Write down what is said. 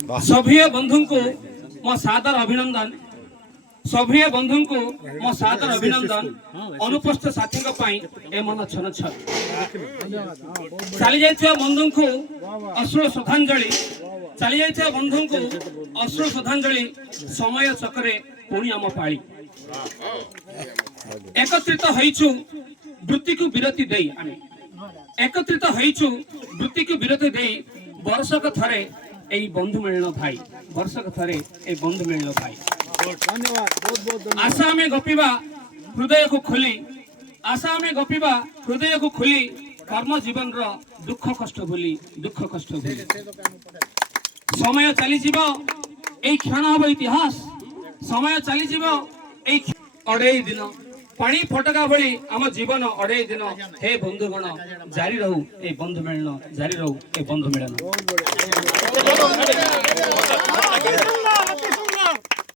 सभी बंधु को मो सादर अभिनंदन सभी बंधु को मो सादर अभिनंदन अनुपस्थित साथी ए मन छन छन चली जाइथिबा बंधु को अश्रु श्रद्धांजलि चली जाइथिबा बंधु को अश्रु श्रद्धांजलि समय चक्रे पुणी आम पाली एकत्रित होइछु वृत्ति को विरति देई आमे एकत्रित होइछु वृत्ति को विरति देई वर्षक थरे एई बंधु मिलन भाई वर्षक थरे ए बंधु मिलन भाई आशा में गपिबा हृदय को खोली आशा में गपिबा हृदय को खोली कर्म जीवन रो दुख कष्ट भूली समय चली जीवो एई क्षण हबो इतिहास समय चली जीवो एई अढ़ाई दिन पानी फटका भली आम जीवन अढ़ाई दिन हे बंधुगण जारी रहू ए बंधु मिलन जारी रहू ए बंधु मिलन।